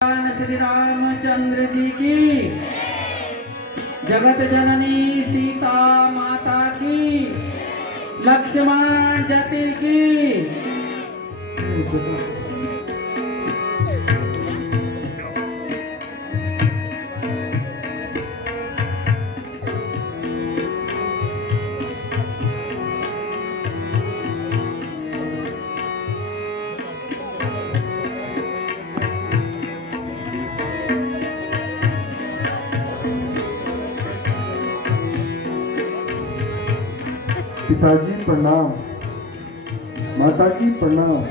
भगवान श्री रामचंद्र जी की, जगत जननी सीता माता की, लक्ष्मण जति की। पिताजी प्रणाम, माताजी प्रणाम।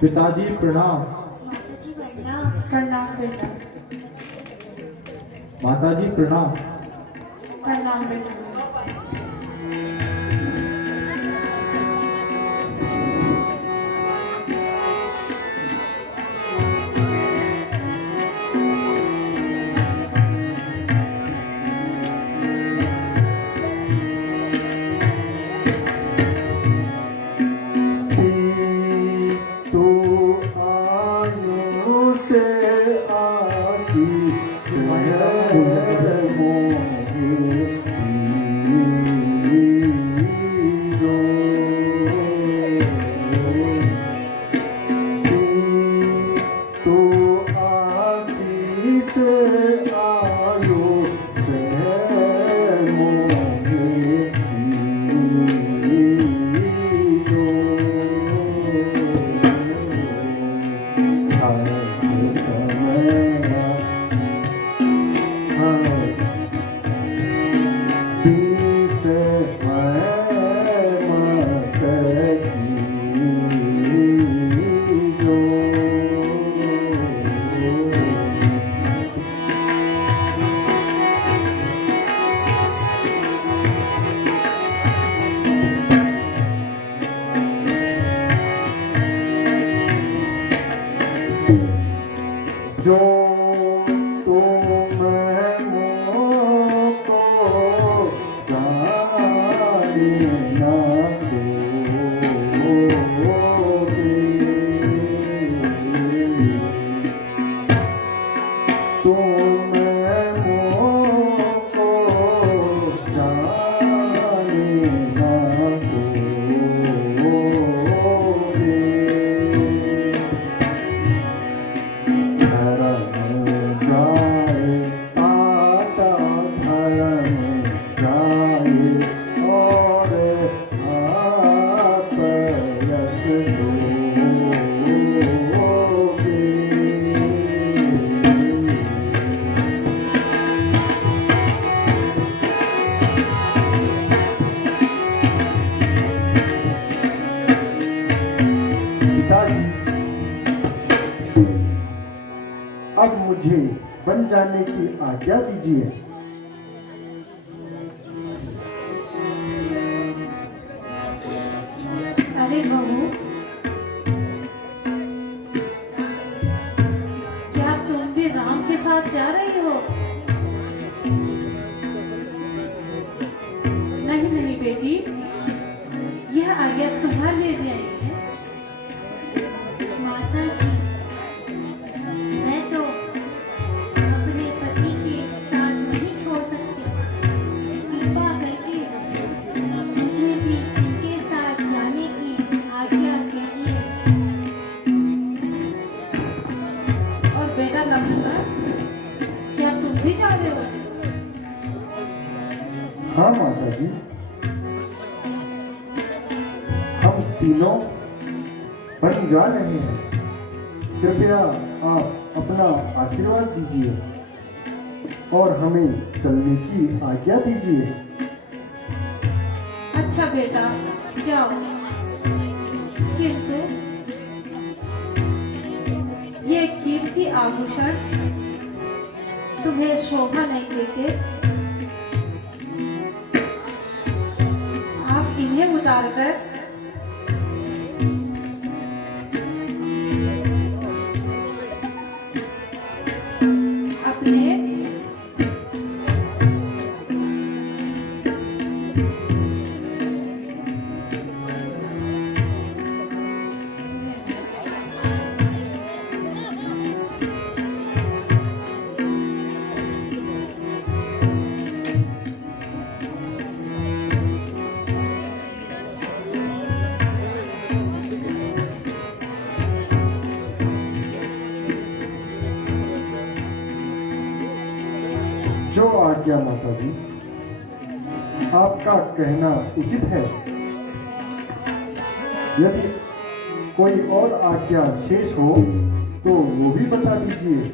पिताजी प्रणाम, प्रणाम बेटा। माताजी प्रणाम। प्रणाम बेटा। तो आयु से आशीष जो तुम मोको जाने ना दोगे, तुम मोको जाने ना दोगे। अब मुझे बन जाने की आज्ञा दीजिए। अरे बहू, क्या तुम भी राम के साथ जा रही हो? नहीं नहीं बेटी, यह आज्ञा तुम्हारे लिए नहीं आई है। माता जी, मैं तो अपने पति के साथ नहीं छोड़ सकती। कृपा करके मुझे भी इनके साथ जाने की आज्ञा दीजिए। और बेटा लक्ष्मण, क्या तुम भी जा रहे हो? हाँ माता जी, हम तीनों बन जा रहे हैं। कृपया आप अपना आशीर्वाद दीजिए और हमें चलने की आज्ञा दीजिए। अच्छा बेटा, जाओ, किंतु ये कीमती आभूषण तुम्हें शोभा नहीं देते। आप इन्हें उतारकर अपने आज्ञा माता जी, आपका कहना उचित है। यदि कोई और आज्ञा शेष हो तो वो भी बता दीजिए।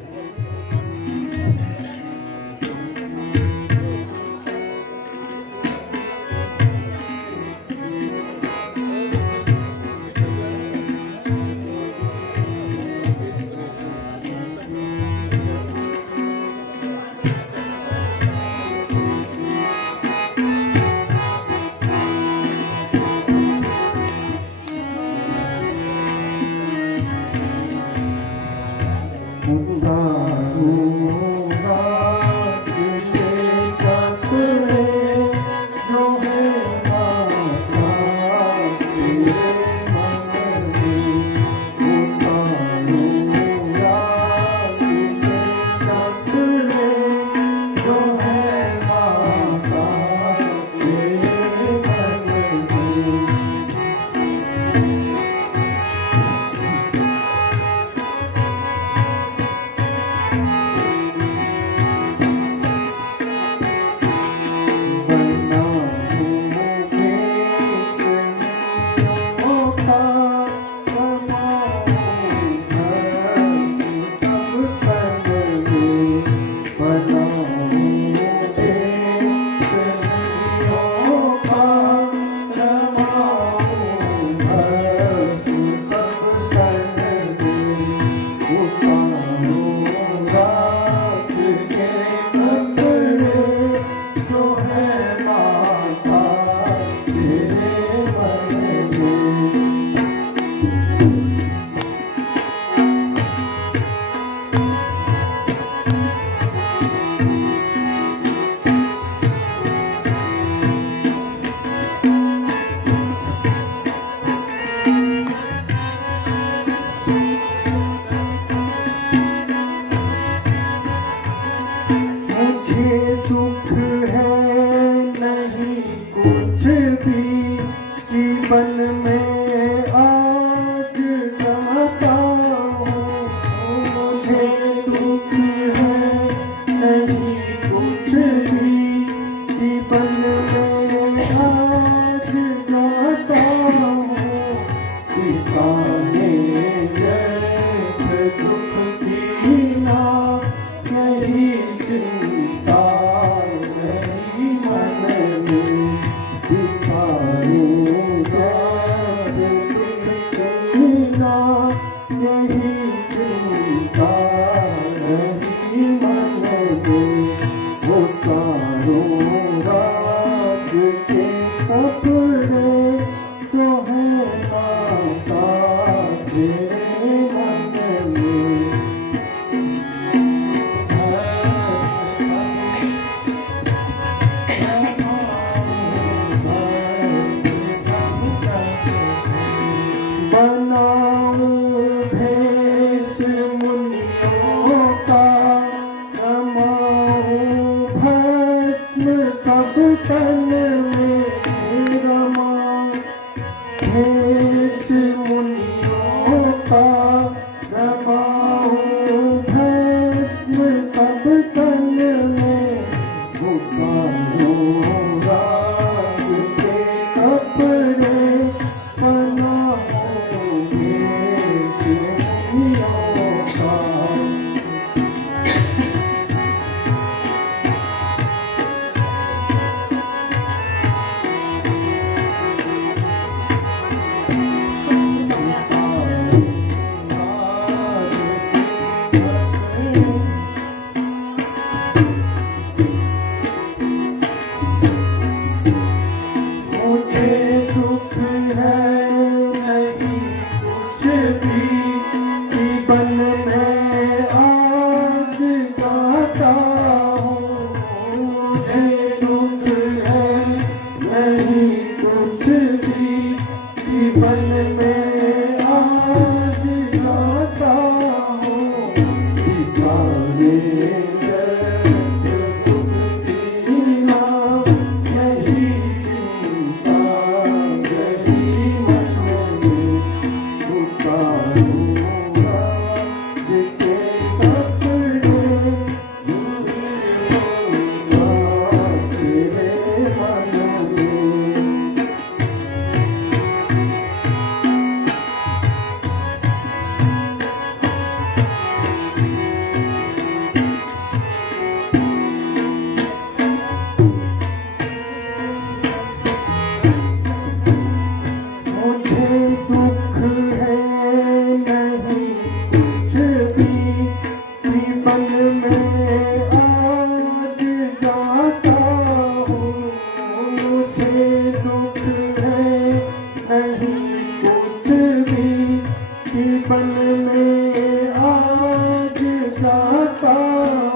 बन में आज जाता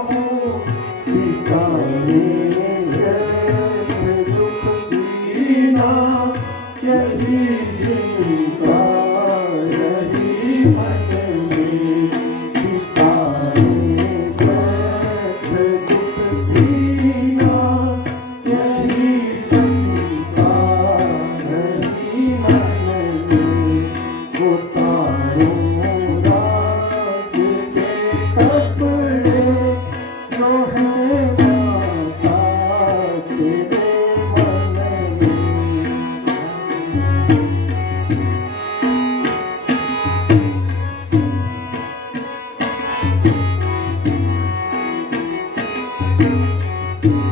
हूँ बिताने व्यर्थ दुख जीना यही चिंता यही मन में बिताने व्यर्थ दुख जीना यही चिंता यही मन में उतारूं राज के कपड़े जो है माता तेरे मन में।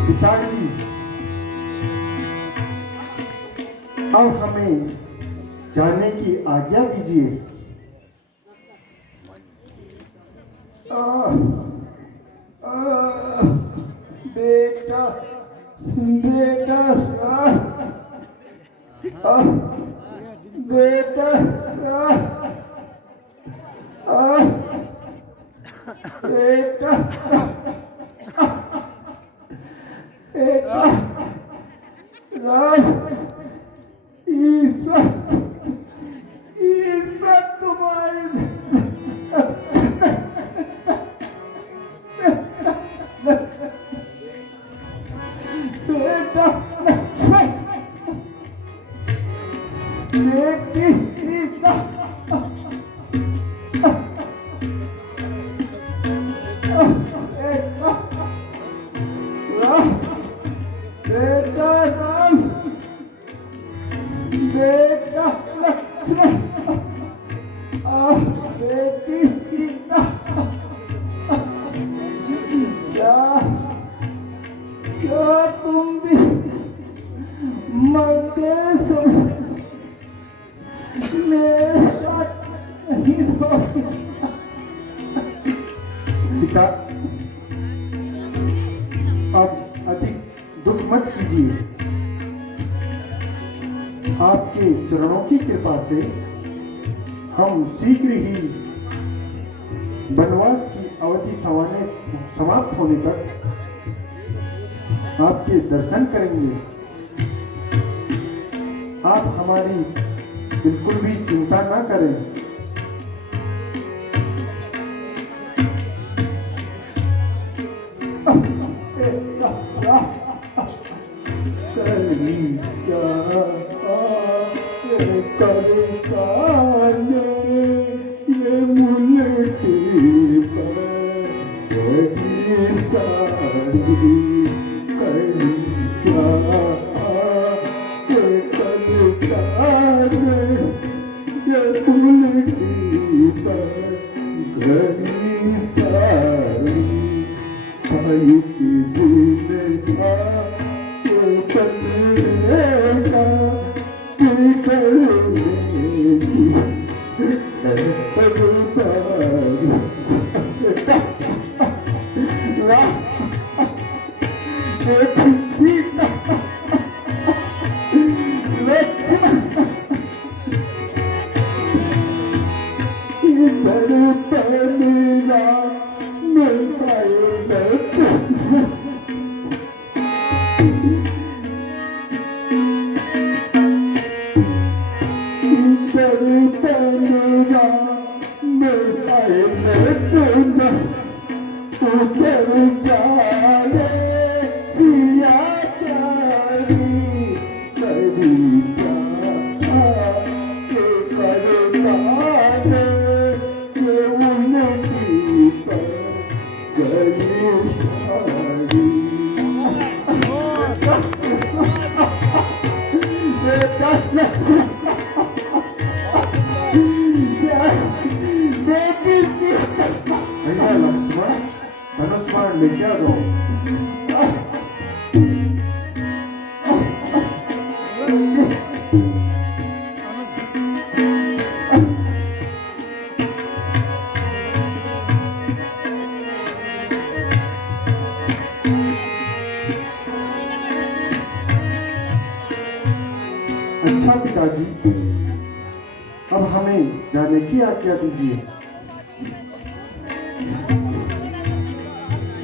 पिताजी, अब हमें जाने की आज्ञा दीजिए। बेटा बेटा बेटा बेटा बेटा राम ईश्वर ईश्वर तुम्हारी बेटा लक्ष्मण बेटी सीता बेटा राम बेटा लक्ष्मण बेटी सीता क्या क्या तुम भी मरते समय मेरे साथ नहीं रहोगे? पिता, अब अधिक दुख मत कीजिए। आपके चरणों की कृपा से हम शीघ्र ही वनवास की अवधि समाप्त होने तक आपके दर्शन करेंगे। आप हमारी बिल्कुल भी चिंता ना करें। अच्छा पिताजी, अब हमें जाने की आज्ञा दीजिए।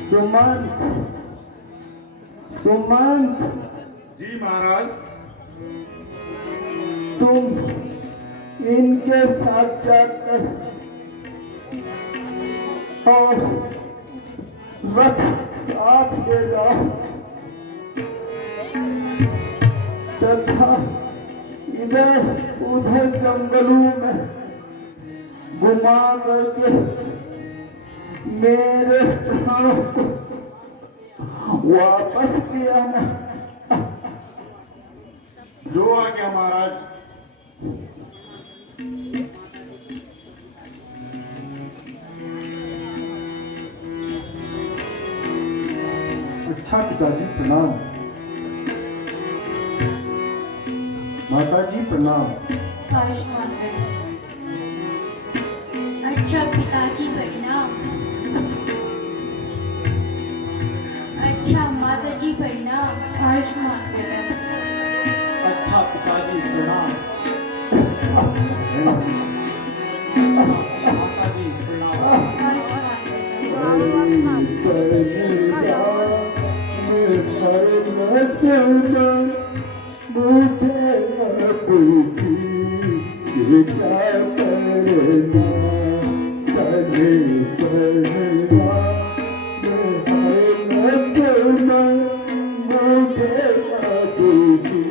सुमंत, सुमंत, जी महाराज। तुम इनके साथ जाकर और रथ साथ ले जाओ तथा इधर उधर जंगलों में घुमा करके मेरे प्राणों को वापस ले आना। जो आ गया महाराज। अच्छा पिताजी प्रणाम। माताजी प्रणाम। आयुष्मान बेटा। अच्छा पिताजी प्रणाम। अच्छा माताजी प्रणाम। आयुष्मान बेटा। अच्छा पिताजी प्रणाम। माताजी प्रणाम। आयुष्मान बेटा। मुझे पूछी कि क्या करना चले करना मुझे पूछी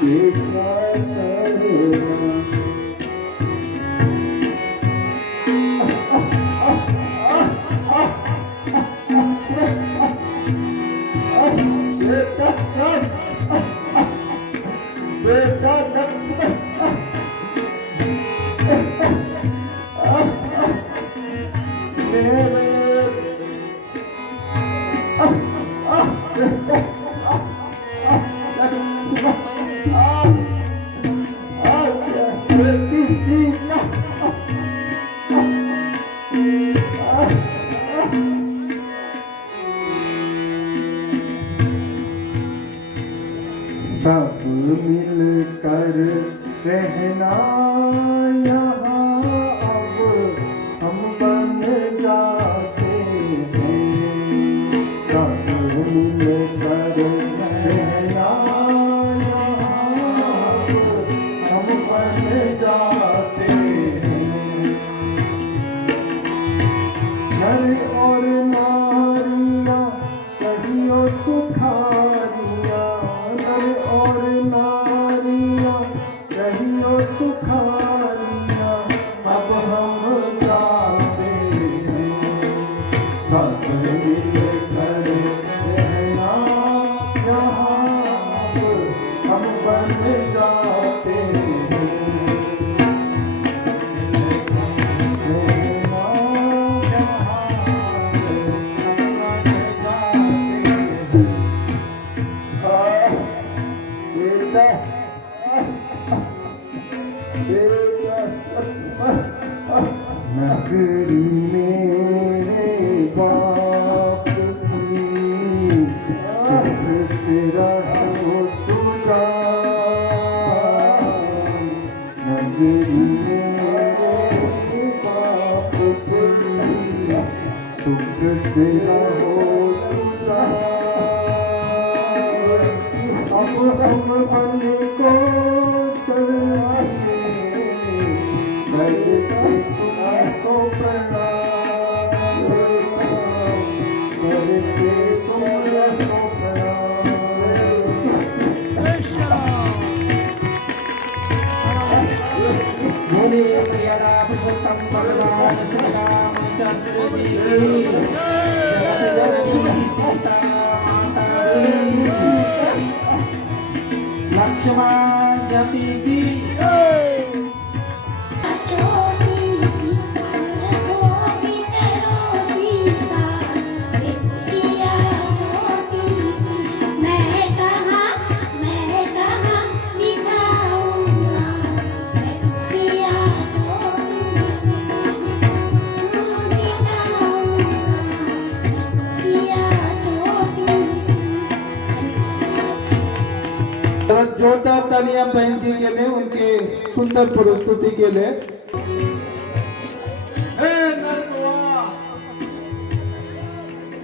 कि क्या करना। सब मिलकर रहना यहाँ अब हम बन जाते हैं। सब मिलकर रहना यहाँ अब हम बन जाते हैं। नर और नारियाँ कहियो सुखारियाँ, नर और नारियाँ कहियो सुखारियाँ अब हम जाते हैं। सब मिलकर रहना यहाँ अब हम बन जाते हैं। रहना यहाँ अब हम बन नगरी मेरे बाप की सुख से रहो सुजा। नगरी मेरे बाप की सुख से रहो सुजा। अब हम मन को चलिए करके तुमको प्रणाम, करके तुमको प्रणाम। बोलिए प्रियदा पुरुषोत्तम भगवान श्री रामचंद्र जी की जगत जननी सीता माता की, लक्ष्मण जति की। छोटी सीता को भी करो सीता रे तालियां बहन जी के लिए उनके सुंदर प्रस्तुति के लिए। हे नरकुआ,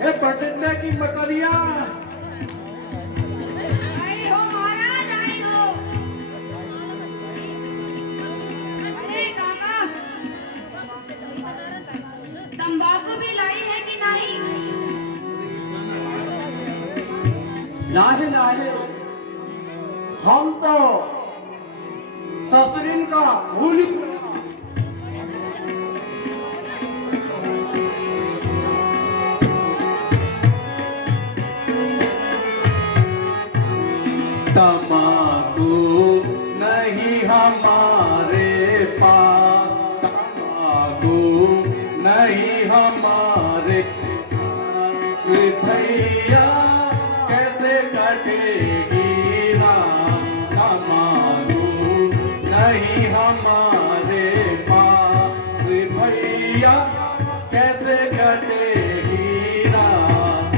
हे पटने की मकरिया, आई हो महाराज, आई हो। अरे काका, तंबाकू भी लाई है कि नहीं? नाही नाही, हम तो ससुरीन का भूल तमाकू नहीं हमारे पास, तमाकू नहीं हमारे पास, भैया कैसे कटेगी रात, तमाकू नहीं हमारे पास, भैया कैसे कटेगी रात।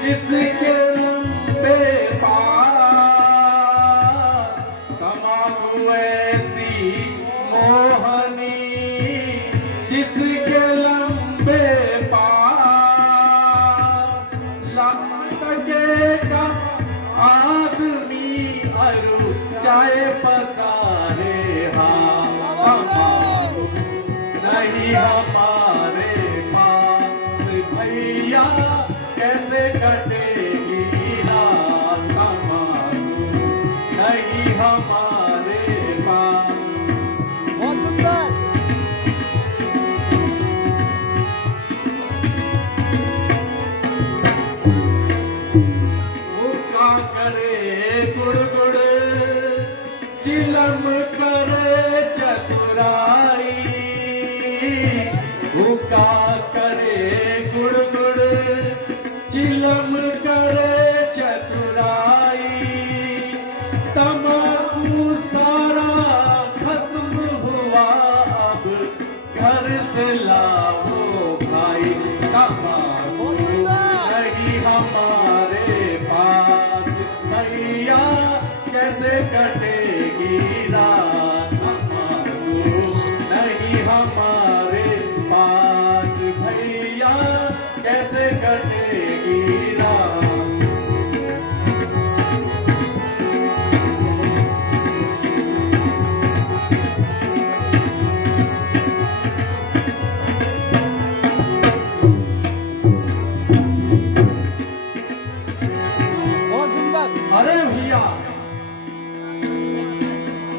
जिसके लंबे बाल, तमाकू ऐसी मोहनी, जिसके लंबे बाल, लटकेगा आदमी अरु चाहे पसारे हाथ, तमाकू नहीं हमारे पास, भैया कैसे कटेगी रात, तमाकू नहीं हमारे पास। बहुत सुंदर। हुक्का करे गुड़ चिलम करे चतुराई, हुक्का करे गुड़ चिलम करे चतुराई, तमाकू सारा खत्म हुआ अब घर से लाओ भाई, तमाकू नहीं हमारे पास, भैया कैसे कटेगी रात, तमाकू नहीं हमारे पास, भैया कैसे कटेगी रात। बहुत सुंदर। अरे भैया,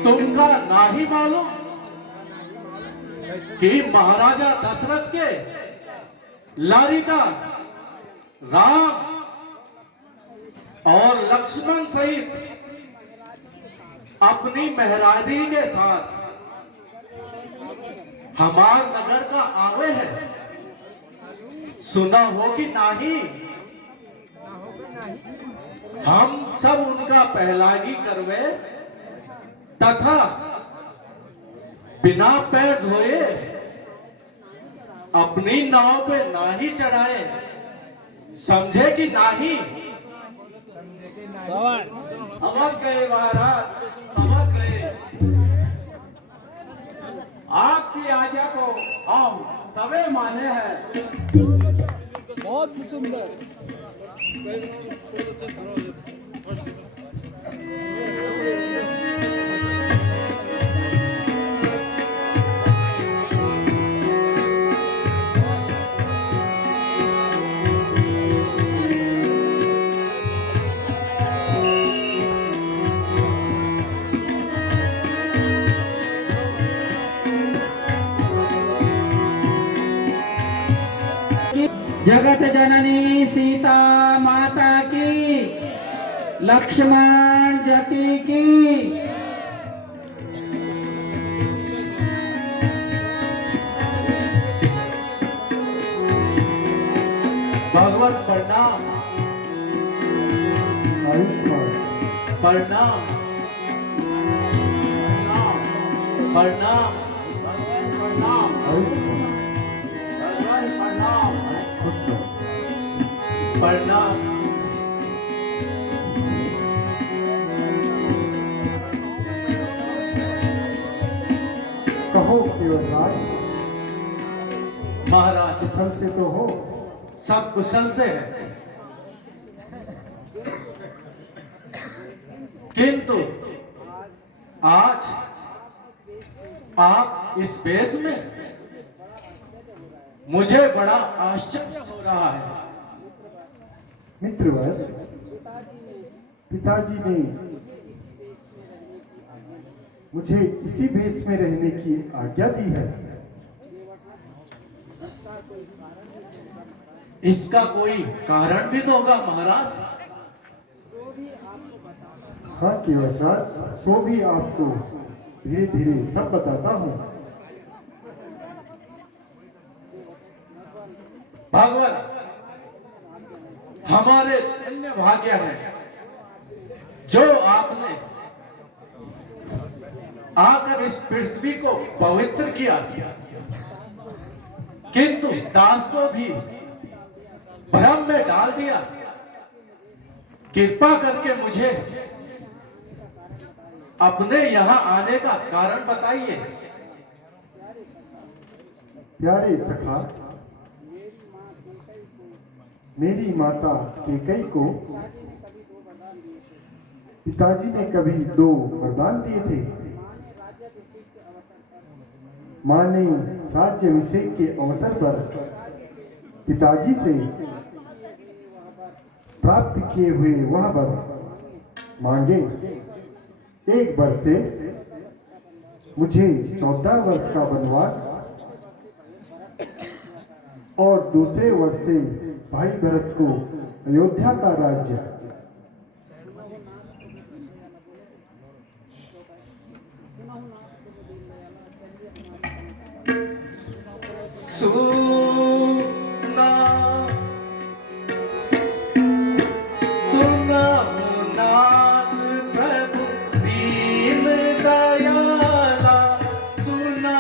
तुमका नाही मालूम कि महाराजा दशरथ के लारिका राम और लक्ष्मण सहित अपनी मेहरादी के साथ हमार नगर का आवे है, सुना हो कि नहीं? हम सब उनका पहलागी करवे तथा बिना पैर धोए अपनी नाव पे नाही चढ़ाए, समझे कि नहीं? समझ गए महाराज, समझ गए। आपकी आज्ञा को हम सभी माने हैं। बहुत सुंदर। जगत जननी सीता माता की, लक्ष्मण जति की। भगवत प्रणाम, आयुष्मान प्रणाम। प्रणाम। प्रणाम आयुष्मान भगवान प्रणाम। खुश रहो। प्रणाम। कहो केवलराज, महाराज कुशल से तो हो? सब कुशल से है, किंतु आज आप इस वेश में, मुझे बड़ा आश्चर्य हो रहा है। मित्रवर, पिताजी ने मुझे इसी भेष में रहने की आज्ञा दी है। इसका कोई कारण भी तो होगा महाराज। हाँ केवलराज, सो भी आपको धीरे धीरे सब बताता हूँ। भगवान, हमारे धन्य भाग्य है जो आपने आकर इस पृथ्वी को पवित्र किया, किंतु दास को भी भ्रम में डाल दिया। कृपा करके मुझे अपने यहां आने का कारण बताइए। प्यारे सखा, मेरी माता कैकेयी को पिताजी ने कभी 2 वरदान दिए थे। मां ने राज्याभिषेक के अवसर पर पिताजी से प्राप्त किए हुए वह वर मांगे। एक वर से मुझे 14 वर्ष का वनवास और दूसरे वर से भाई भरत को अयोध्या का राज्य। सुना सुना नाथ प्रभु दीन दयाला, सुना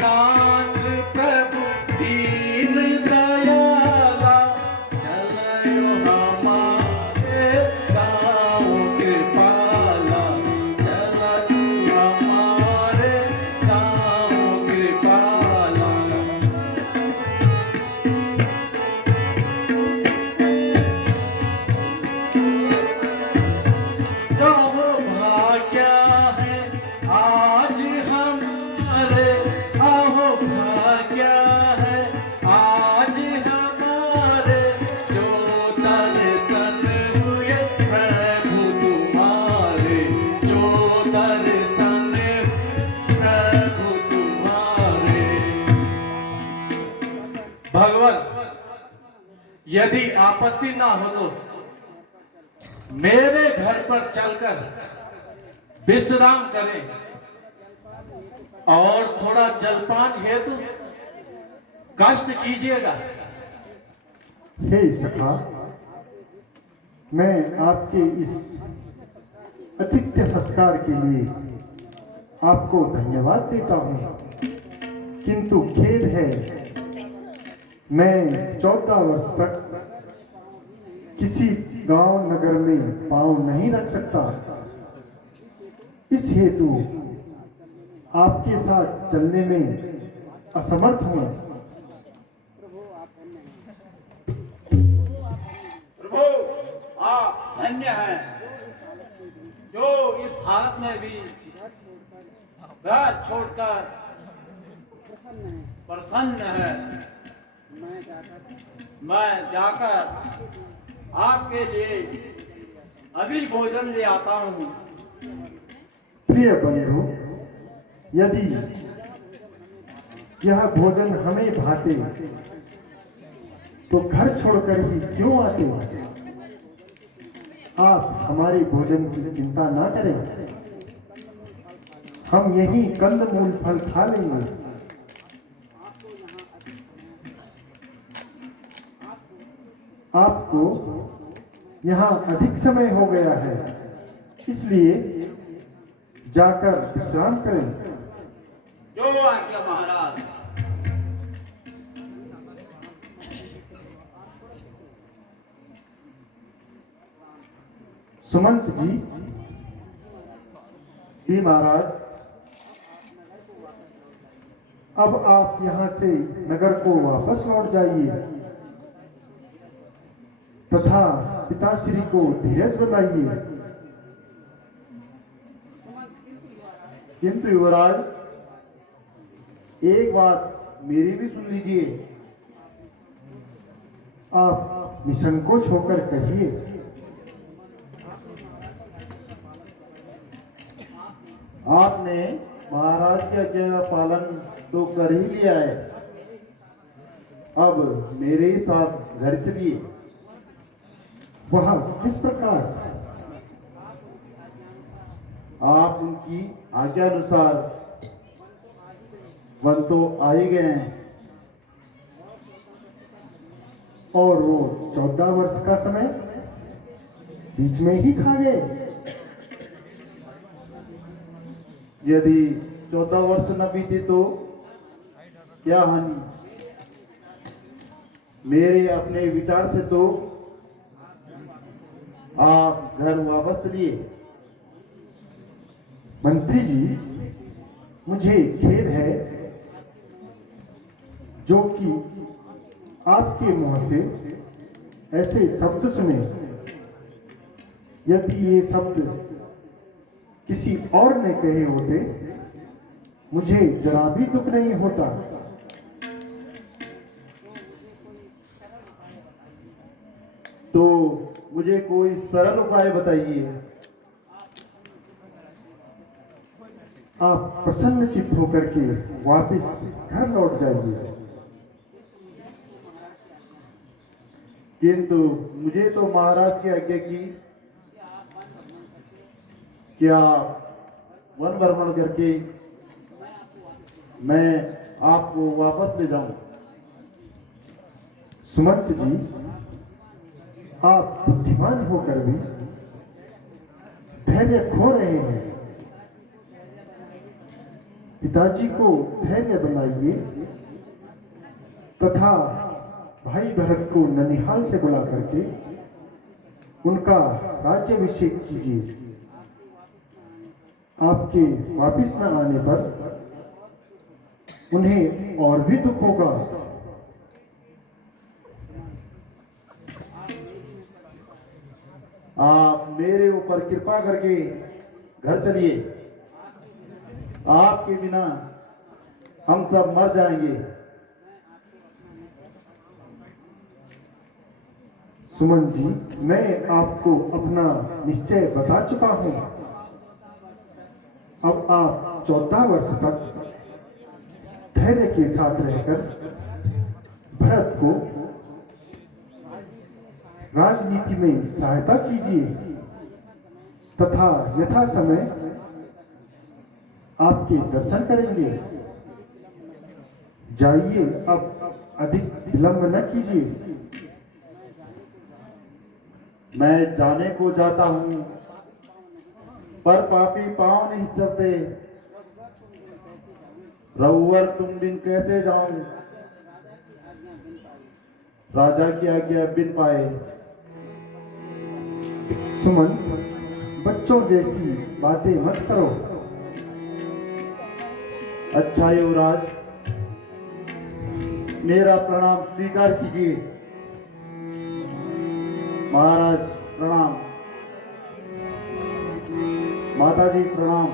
नाथ प्रभु दीन दयाला, चलो हमारे गाँव के पाला, चलो हमारे गाँव के पाला। कहो भाग्य है आज हमारे, अहो भाग्य है आज हमारे, जो दर्शन हुए प्रभु तुम्हारे, जो दर्शन प्रभु तुम्हारे। भगवान, यदि आपत्ति ना हो तो मेरे घर पर चलकर विश्राम करें और थोड़ा जलपान हेतु कष्ट कीजिएगा। हे सखा, मैं आपके इस आतिथ्य संस्कार के लिए आपको धन्यवाद देता हूँ, किंतु खेद है मैं 14 वर्ष तक किसी गांव नगर में पांव नहीं रख सकता। इस हेतु आपके साथ चलने में असमर्थ हूं। प्रभु, आप धन्य हैं जो इस हालत में भी घर छोड़कर प्रसन्न है। मैं जाकर आपके लिए अभी भोजन ले आता हूँ। प्रिय बंधु, यदि यह भोजन हमें भाते तो घर छोड़कर ही क्यों आते? आप हमारे भोजन की चिंता ना करें, हम यही कंद मूल फल खा लेंगे। आपको यहाँ अधिक समय हो गया है, इसलिए जाकर विश्राम करें। जो आज्ञा महाराज। सुमंत जी महाराज, अब आप यहां से नगर को वापस लौट जाइए तथा पिताश्री को धीरज बनाइए। किंतु युवराज, एक बात मेरी भी सुन लीजिए। आप निसंकोच होकर कहिए। आपने महाराज की आज्ञा का पालन तो कर ही लिया है, अब मेरे ही साथ घर चलिए। वह किस प्रकार? आप उनकी आज्ञा अनुसार वन तो आ ही गए हैं, और वो 14 वर्ष का समय बीच में ही खा गए। यदि 14 वर्ष न बीते तो क्या हानि? मेरे अपने विचार से तो आप घर वापस चलिए। मंत्री जी, मुझे खेद है जो कि आपके मुंह से ऐसे शब्द सुने। यदि ये शब्द किसी और ने कहे होते, मुझे जरा भी दुख नहीं होता। तो मुझे कोई सरल उपाय बताइए। आप प्रसन्न चित्त होकर के वापस घर लौट जाइए। किंतु मुझे तो महाराज की आज्ञा की क्या वन भ्रमण करके मैं आपको वापस ले जाऊं। सुमंत जी, आप बुद्धिमान होकर भी धैर्य खो रहे हैं। पिताजी को धैर्य बनाइए तथा भाई भरत को ननिहाल से बुला करके उनका राज्याभिषेक कीजिए। आपके वापिस न आने पर उन्हें और भी दुख होगा। आप मेरे ऊपर कृपा करके घर चलिए। आपके बिना हम सब मर जाएंगे। सुमन जी, मैं आपको अपना निश्चय बता चुका हूं। अब आप 14 वर्ष तक धैर्य के साथ रहकर भरत को राजनीति में सहायता कीजिए तथा यथा समय आपके दर्शन करेंगे। जाइए, अब अधिक विलंब न कीजिए। मैं जाने को जाता हूं, पर पापी पांव नहीं चलते। रघुवर तुम बिन कैसे जाऊं, राजा की आज्ञा बिन पाए। सुमन, बच्चों जैसी बातें मत करो। अच्छा युवराज, मेरा प्रणाम स्वीकार कीजिए। महाराज प्रणाम। माताजी प्रणाम।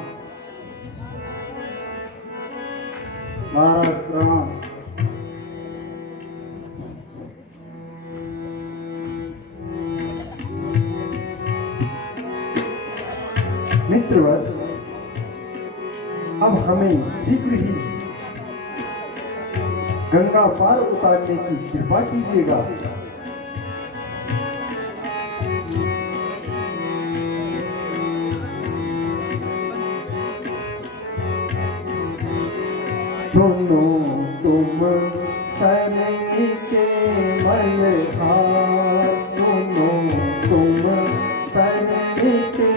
महाराज प्रणाम। मित्रवर, अब हमें शीघ्र ही गंगा पार उतारने की कृपा कीजिएगा। सुनो तुम तरंगी के मल्हार, सुनो तुम तरंगी के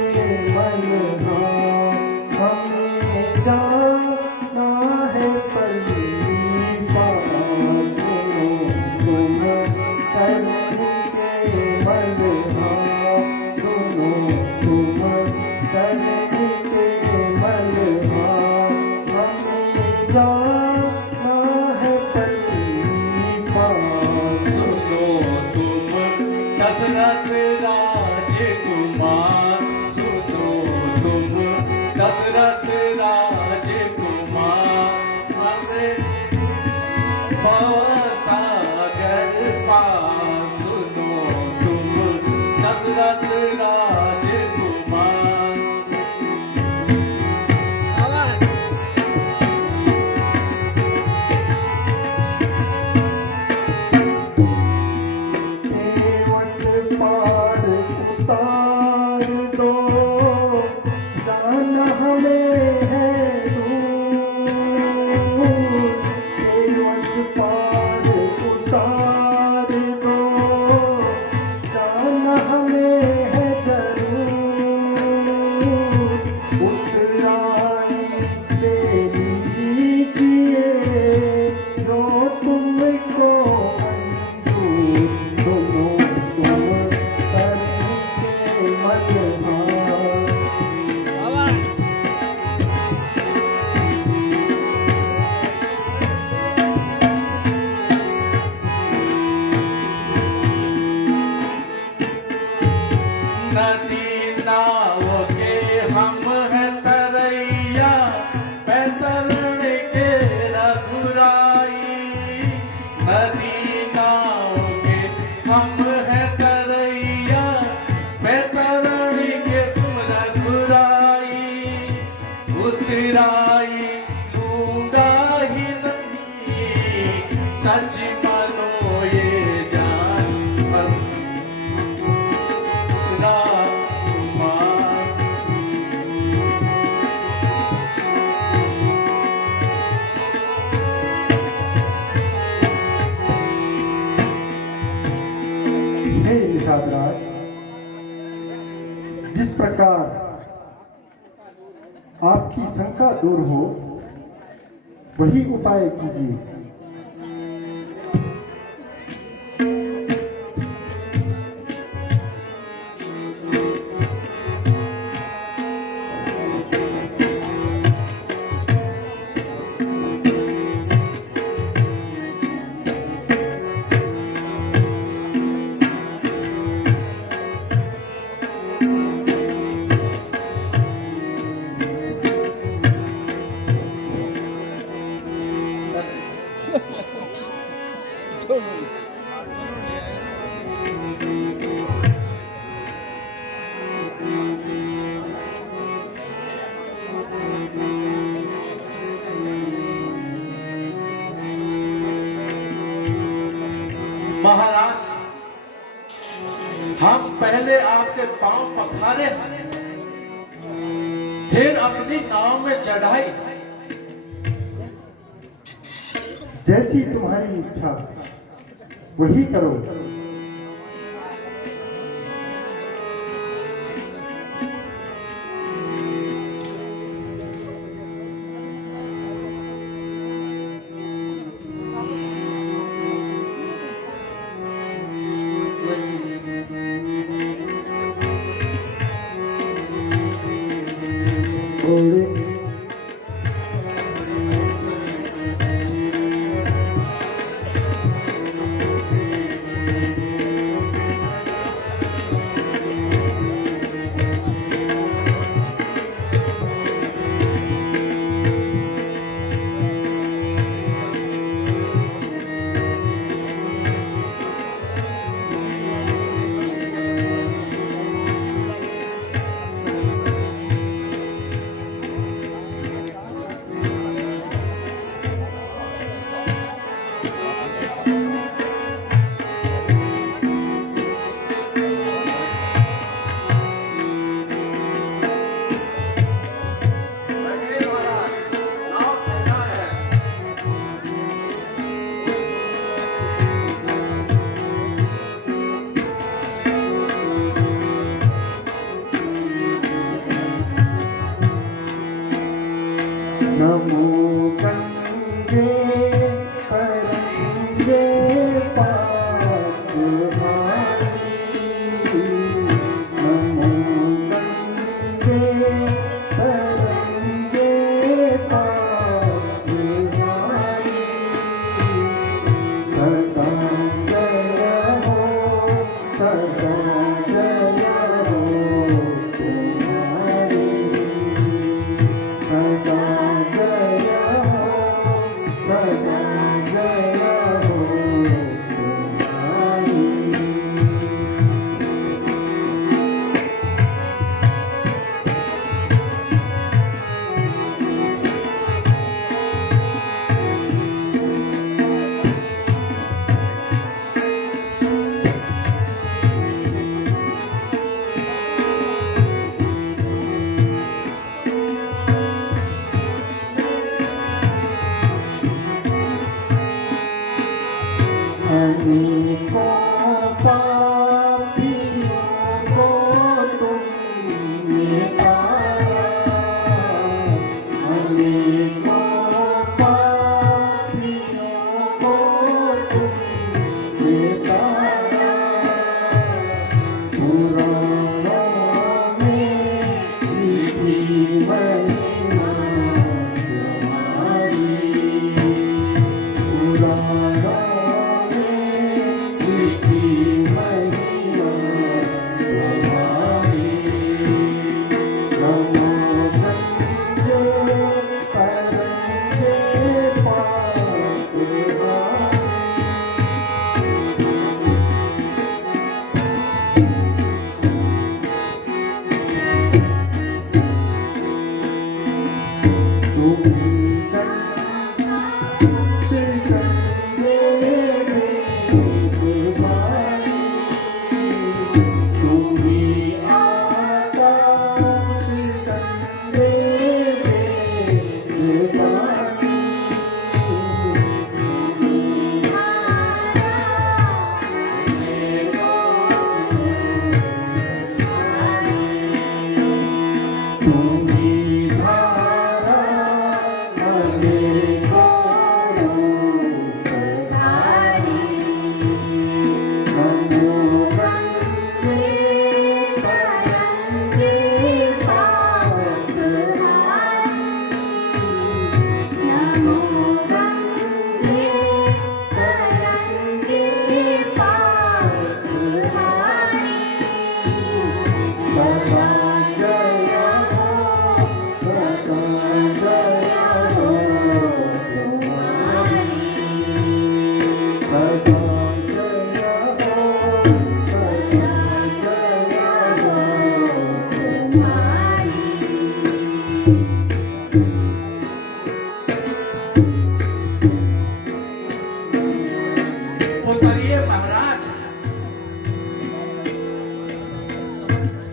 मल्हार, हमें जाना है राजकुमार सुनो तुम दशरथ राजकुमार हमें सागर पार सुनो तुम दशरथ राजकुमार शाबाश केवट पार उतार दो जाना हमें है दूर केवट पार उतार दो जाना हमें है जरूर उतराई तेरी कीजिए जो तुमको मंजूर सुनो तुम करके मजहार शाबाश नदी नाव के हम है तरैया पैतरण के रघुराई नदी नाव के हम है तरैया पैतरण के तुम रघुराई उतराई दूंगा ही नहीं सच मानो ये जान पर राजकुमार हे निषादराज जिस प्रकार आपकी शंका दूर हो वही उपाय कीजिए महाराज हम पहले आपके पांव पखारे फिर अपनी नाव में चढ़ाई जैसी तुम्हारी इच्छा वही करो घोड़े नमो गंगे तरंगे पाप हारी नमो गंगे तरंगे पाप हारी सदा जय हो सदा जय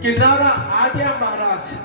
किनारा आ गया महाराज।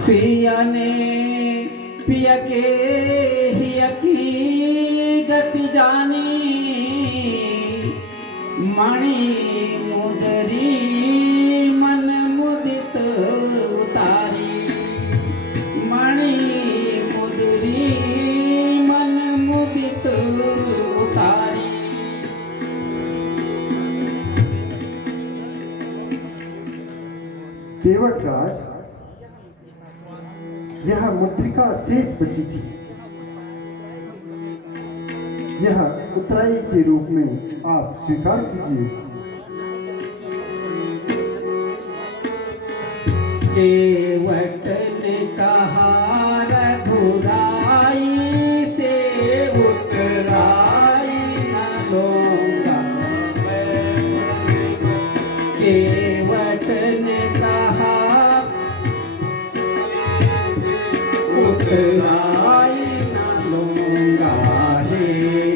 सिया ने पिया के हिया की गति जानी, मणि मुदरी मन मुदित उतारी, मणि मुदरी मन मुदित उतारी। केवटराज, यह मुद्रिका शेष बची थी। यह उत्तराई के रूप में आप स्वीकार कीजिए। केवट ने कहा रघुराई से उतराई न लूंगा मैं। केवट ने कहा उतराई न लूंगा हे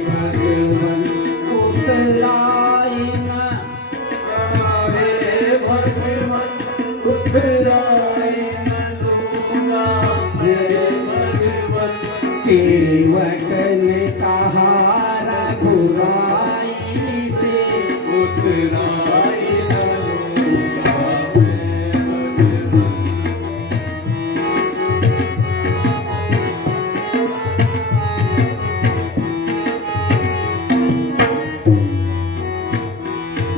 भगवन, उतराई न हे भगवन, उतराई न लूंगा हे भगवन। केवट ने कहा रघुराई से उतराई न लूंगा हे भगवन।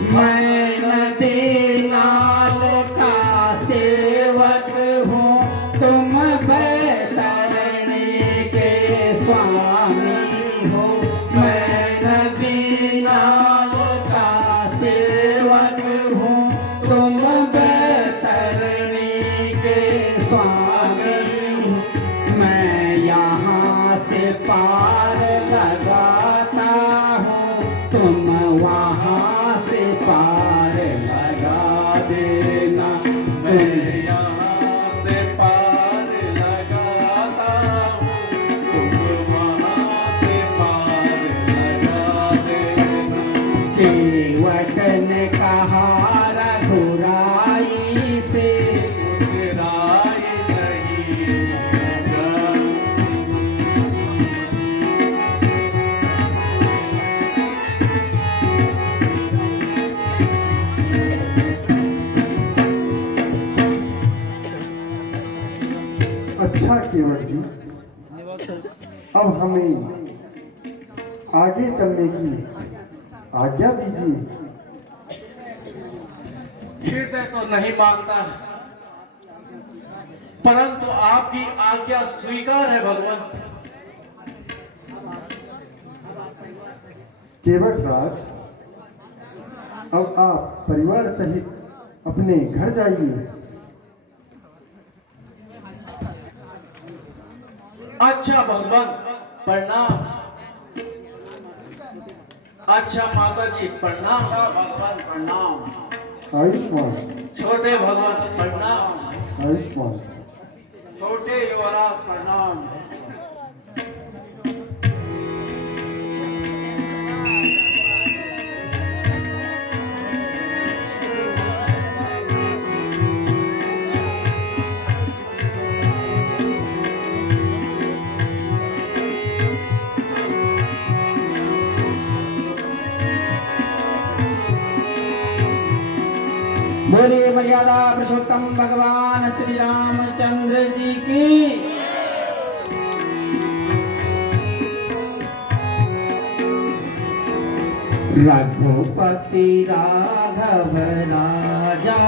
मैं नदी नाल का सेवक हूँ, तुम बैतरणी के स्वामी हो। मैं नदी नाल का सेवक हूँ, तुम बैतरणी के स्वामी हो। मैं यहाँ से पार लगाता हूँ, तुम वहाँ से पार लगा देना। मैं यहाँ से पार लगाता हूँ, तुम वहाँ से पार लगा देना। केवट ने कहा रघुराई से उतराई नहीं होगा। अच्छा केवट जी, अब हमें आगे चलने की आज्ञा दीजिए। हृदय तो नहीं मांगता, परंतु आपकी आज्ञा स्वीकार है भगवान। केवटराज, अब आप परिवार सहित अपने घर जाइए। अच्छा भगवान, प्रणाम। अच्छा माता जी, प्रणाम। भगवान प्रणाम। आयुष्मान, छोटे भगवान प्रणाम। आयुष्मान। छोटे युवराज प्रणाम। बोलिए मर्यादा पुरुषोत्तम भगवान श्री रामचंद्र जी की। रघुपति राघव राजा